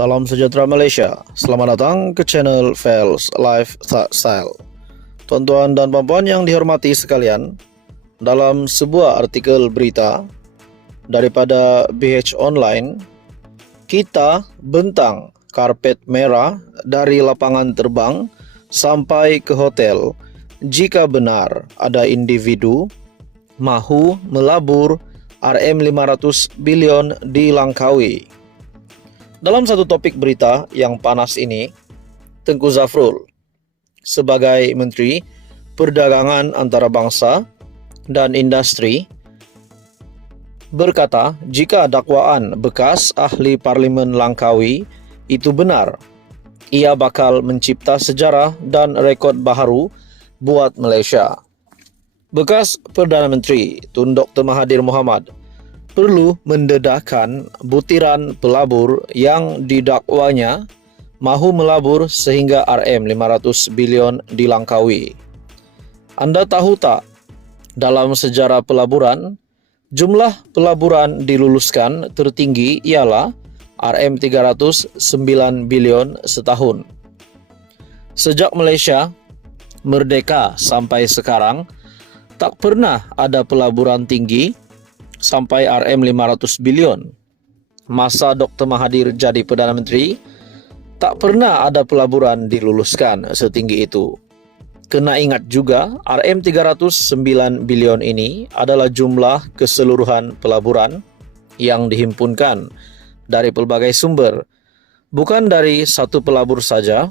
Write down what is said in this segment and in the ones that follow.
Salam sejahtera Malaysia. Selamat datang ke channel Fels Lifestyle. Tuan-tuan dan puan-puan yang dihormati sekalian, dalam sebuah artikel berita daripada BH Online, kita bentang karpet merah dari lapangan terbang sampai ke hotel jika benar ada individu mahu melabur RM500 bilion di Langkawi. Dalam satu topik berita yang panas ini, Tengku Zafrul sebagai Menteri Perdagangan Antarabangsa dan Industri berkata jika dakwaan bekas ahli Parlimen Langkawi itu benar, ia bakal mencipta sejarah dan rekod baharu buat Malaysia. Bekas Perdana Menteri Tun Dr. Mahathir Mohamad perlu mendedahkan butiran pelabur yang didakwanya mahu melabur sehingga RM500 bilion di Langkawi. Anda tahu tak, dalam sejarah pelaburan, jumlah pelaburan diluluskan tertinggi ialah RM309 bilion setahun. Sejak Malaysia merdeka sampai sekarang, tak pernah ada pelaburan tinggi sampai RM500 bilion. Masa Dr. Mahathir jadi Perdana Menteri, tak pernah ada pelaburan diluluskan setinggi itu. Kena ingat juga, RM309 bilion ini adalah jumlah keseluruhan pelaburan yang dihimpunkan dari pelbagai sumber, bukan dari satu pelabur saja,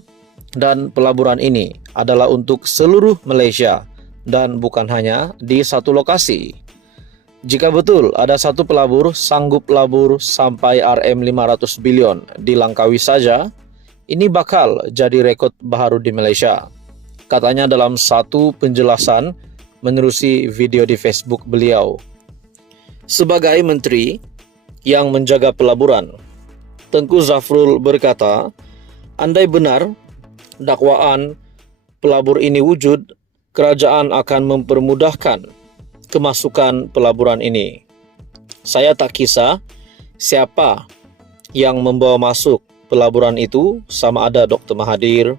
dan pelaburan ini adalah untuk seluruh Malaysia dan bukan hanya di satu lokasi. Jika betul ada satu pelabur sanggup labur sampai RM500 bilion di Langkawi saja, ini bakal jadi rekod baru di Malaysia. Katanya dalam satu penjelasan menerusi video di Facebook beliau. Sebagai menteri yang menjaga pelaburan, Tengku Zafrul berkata, andai benar dakwaan pelabur ini wujud, kerajaan akan mempermudahkan kemasukan pelaburan ini. Saya tak kisah siapa yang membawa masuk pelaburan itu, sama ada Dr. Mahathir,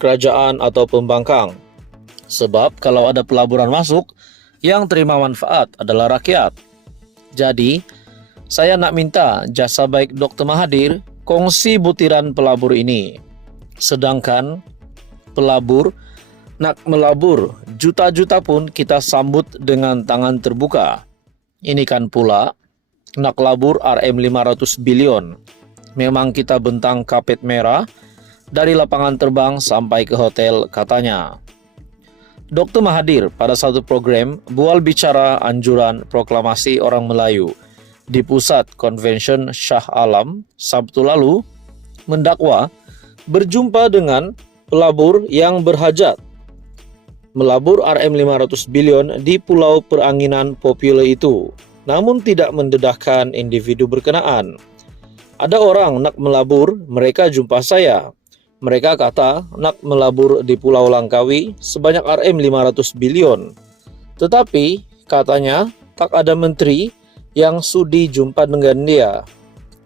kerajaan atau pembangkang. Sebab kalau ada pelaburan masuk, yang terima manfaat adalah rakyat. Jadi, saya nak minta jasa baik Dr. Mahathir kongsi butiran pelabur ini. Sedangkan pelabur nak melabur juta-juta pun kita sambut dengan tangan terbuka. Ini kan pula nak labur RM500 bilion. Memang kita bentang kapet merah dari lapangan terbang sampai ke hotel, katanya. Dr. Mahathir pada satu program bual bicara anjuran proklamasi orang Melayu di Pusat Konvensyen Shah Alam Sabtu lalu mendakwa berjumpa dengan pelabur yang berhajat melabur RM500 bilion di Pulau Peranginan Popular itu, namun tidak mendedahkan individu berkenaan. Ada orang nak melabur, mereka jumpa saya. Mereka kata nak melabur di Pulau Langkawi sebanyak RM500 bilion. Tetapi katanya tak ada menteri yang sudi jumpa dengan dia.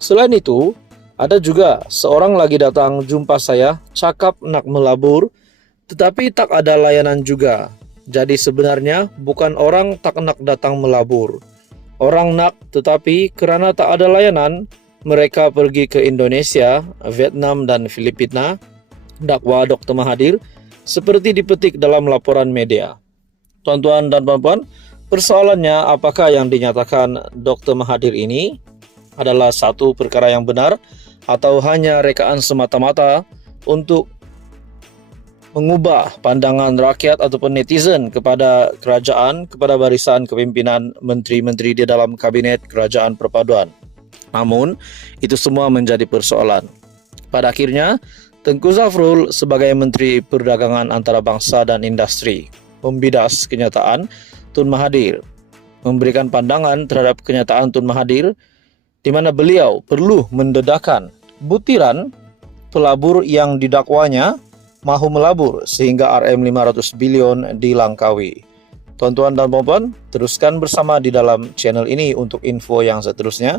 Selain itu, ada juga seorang lagi datang jumpa saya, cakap nak melabur, tetapi tak ada layanan juga. Jadi sebenarnya bukan orang tak nak datang melabur. Orang nak, tetapi kerana tak ada layanan, mereka pergi ke Indonesia, Vietnam dan Filipina, dakwa Dr. Mahathir, seperti dipetik dalam laporan media. Tuan-tuan dan puan-puan, persoalannya apakah yang dinyatakan Dr. Mahathir ini adalah satu perkara yang benar atau hanya rekaan semata-mata untuk mengubah pandangan rakyat ataupun netizen kepada kerajaan, kepada barisan kepimpinan menteri-menteri di dalam kabinet kerajaan perpaduan. Namun, itu semua menjadi persoalan. Pada akhirnya, Tengku Zafrul sebagai Menteri Perdagangan Antarabangsa dan Industri membidas kenyataan Tun Mahathir, memberikan pandangan terhadap kenyataan Tun Mahathir di mana beliau perlu mendedahkan butiran pelabur yang didakwanya mahu melabur sehingga RM500 bilion di Langkawi. Tuan-tuan dan puan-puan, teruskan bersama di dalam channel ini untuk info yang seterusnya.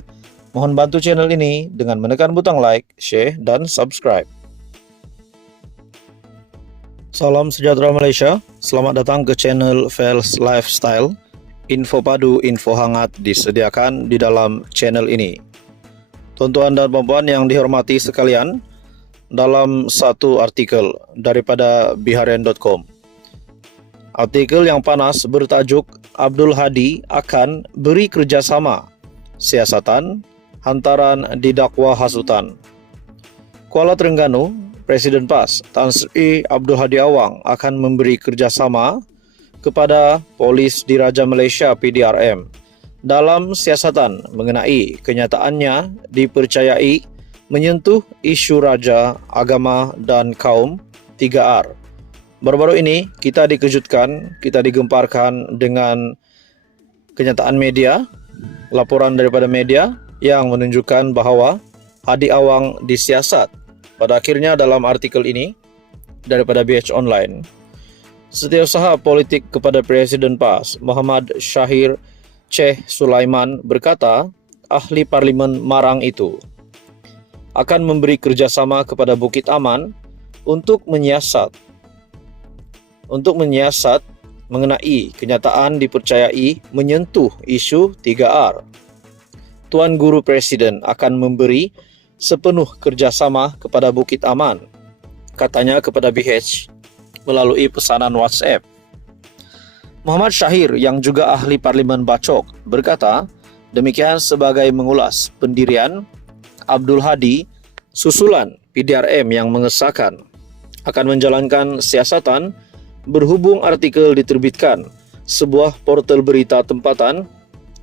Mohon bantu channel ini dengan menekan butang like, share, dan subscribe. Salam sejahtera Malaysia, selamat datang ke channel Fels Lifestyle. Info padu, info hangat disediakan di dalam channel ini. Tuan-tuan dan puan-puan yang dihormati sekalian, dalam satu artikel daripada biharian.com. Artikel yang panas bertajuk Abdul Hadi akan beri kerjasama siasatan hantaran didakwa hasutan. Kuala Terengganu, Presiden PAS Tan Sri Abdul Hadi Awang akan memberi kerjasama kepada Polis Diraja Malaysia PDRM dalam siasatan mengenai kenyataannya dipercayai menyentuh isu raja, agama dan kaum 3R. Baru-baru ini kita dikejutkan, kita digemparkan dengan kenyataan media, laporan daripada media yang menunjukkan bahawa Hadi Awang disiasat. Pada akhirnya dalam artikel ini daripada BH Online, Setiausaha Politik kepada Presiden PAS Muhammad Syahir Sheikh Sulaiman berkata ahli Parlimen Marang itu akan memberi kerjasama kepada Bukit Aman untuk menyiasat mengenai kenyataan dipercayai menyentuh isu 3R. Tuan Guru Presiden akan memberi sepenuh kerjasama kepada Bukit Aman, katanya kepada BH melalui pesanan WhatsApp. Muhammad Syahir yang juga ahli Parlimen Bacok berkata demikian sebagai mengulas pendirian Abdul Hadi susulan PDRM yang mengesahkan akan menjalankan siasatan berhubung artikel diterbitkan sebuah portal berita tempatan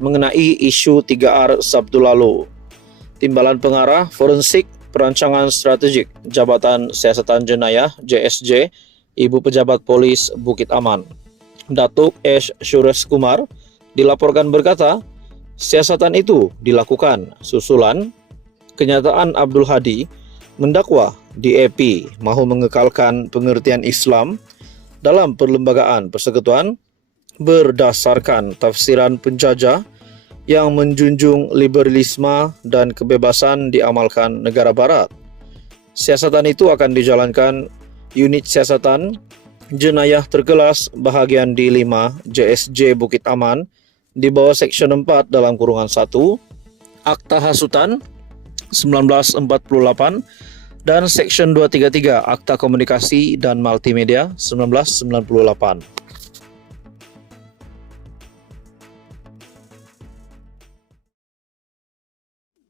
mengenai isu 3R Sabtu lalu. Timbalan Pengarah Forensik Perancangan Strategik Jabatan Siasatan Jenayah JSJ Ibu Pejabat Polis Bukit Aman Datuk S. Suresh Kumar dilaporkan berkata siasatan itu dilakukan susulan kenyataan Abdul Hadi mendakwa DAP mahu mengekalkan pengertian Islam dalam perlembagaan persekutuan berdasarkan tafsiran penjajah yang menjunjung liberalisme dan kebebasan diamalkan negara barat. Siasatan itu akan dijalankan Unit Siasatan Jenayah Terkelas bahagian D5 JSJ Bukit Aman di bawah Seksyen 4 dalam kurungan 1 Akta Hasutan 1948 dan Seksyen 233 Akta Komunikasi dan Multimedia 1998.